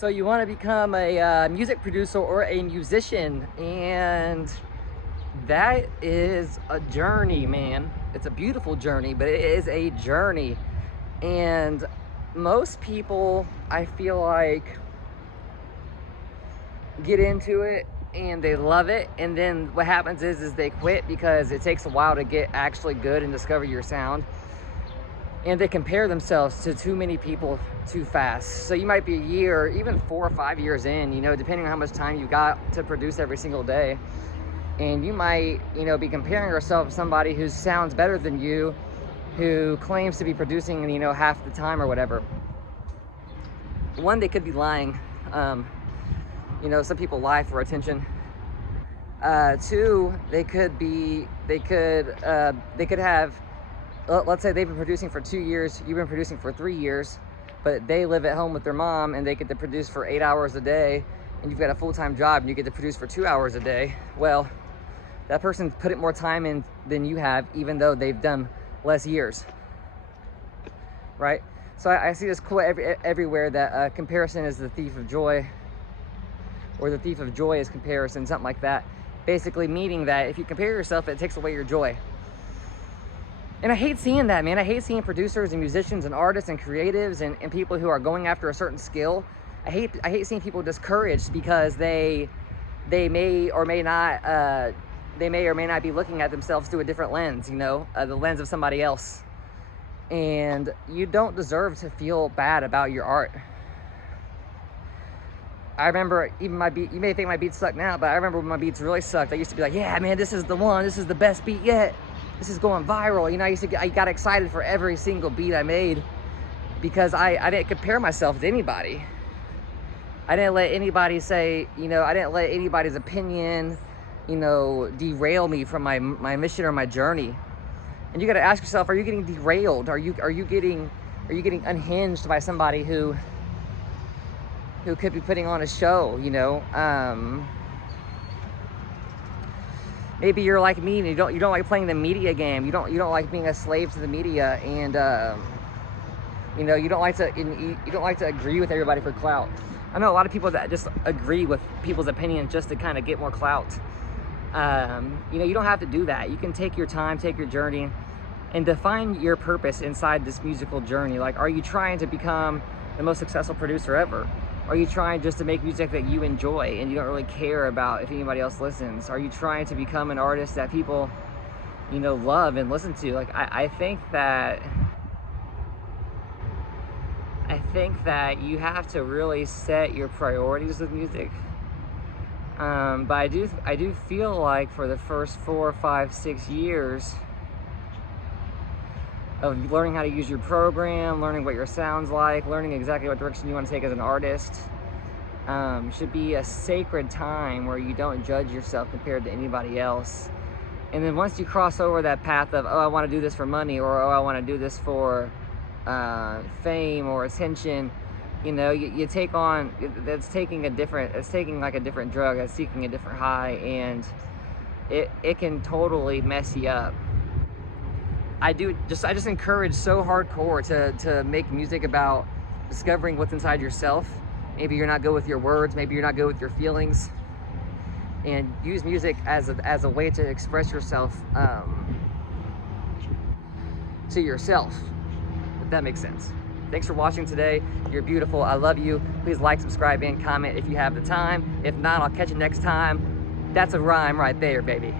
So you want to become a music producer or a musician, and that is a journey, man. It's a beautiful journey, but it is a journey. And most people, I feel like, get into it and they love it, and then what happens is they quit because it takes a while to get actually good and discover your sound, and they compare themselves to too many people too fast. So you might be a year, even 4 or 5 years in, you know, depending on how much time you got to produce every single day, and you might, you know, be comparing yourself to somebody who sounds better than you, who claims to be producing, you know, half the time or whatever. One, they could be lying. You know, some people lie for attention. Two, they could have, let's say they've been producing for 2 years, you've been producing for 3 years, but they live at home with their mom and they get to produce for 8 hours a day, and you've got a full-time job and you get to produce for 2 hours a day. Well, that person's put it more time in than you have, even though they've done less years, right? So I see this quote everywhere that comparison is the thief of joy, or the thief of joy is comparison, something like that. Basically meaning that if you compare yourself, it takes away your joy. And I hate seeing that, man. I hate seeing producers and musicians and artists and creatives and people who are going after a certain skill. I hate seeing people discouraged because they may or may not be looking at themselves through a different lens, you know, the lens of somebody else. And you don't deserve to feel bad about your art. I remember even my beat, you may think my beats suck now, but I remember when my beats really sucked. I used to be like, yeah, man, this is the one. This is the best beat yet. This is going viral. You know, I got excited for every single beat I made because I didn't compare myself to anybody. I didn't let anybody say, you know, I didn't let anybody's opinion, you know, derail me from my mission or my journey. And you got to ask yourself, are you getting derailed? Are you getting unhinged by somebody who could be putting on a show, you know? Maybe you're like me and you don't like playing the media game. You don't like being a slave to the media, and you know, you don't like to agree with everybody for clout. I know a lot of people that just agree with people's opinions just to kind of get more clout. You know, you don't have to do that. You can take your time, take your journey, and define your purpose inside this musical journey. Like, are you trying to become the most successful producer ever? Are you trying just to make music that you enjoy and you don't really care about if anybody else listens? Are you trying to become an artist that people, you know, love and listen to? Like, I think that you have to really set your priorities with music. But I do feel like for the first 4, 5, 6 years of learning how to use your program, learning what your sound's like, learning exactly what direction you want to take as an artist, should be a sacred time where you don't judge yourself compared to anybody else. And then once you cross over that path of, oh, I want to do this for money, or oh, I want to do this for fame or attention, you know, you take on, it's taking like a different drug, it's seeking a different high, and it can totally mess you up. I just encourage so hardcore to make music about discovering what's inside yourself. Maybe you're not good with your words, maybe you're not good with your feelings, and use music as a way to express yourself to yourself, if that makes sense. Thanks for watching today. You're beautiful. I love you. Please like, subscribe, and comment if you have the time. If not, I'll catch you next time. That's a rhyme right there, baby.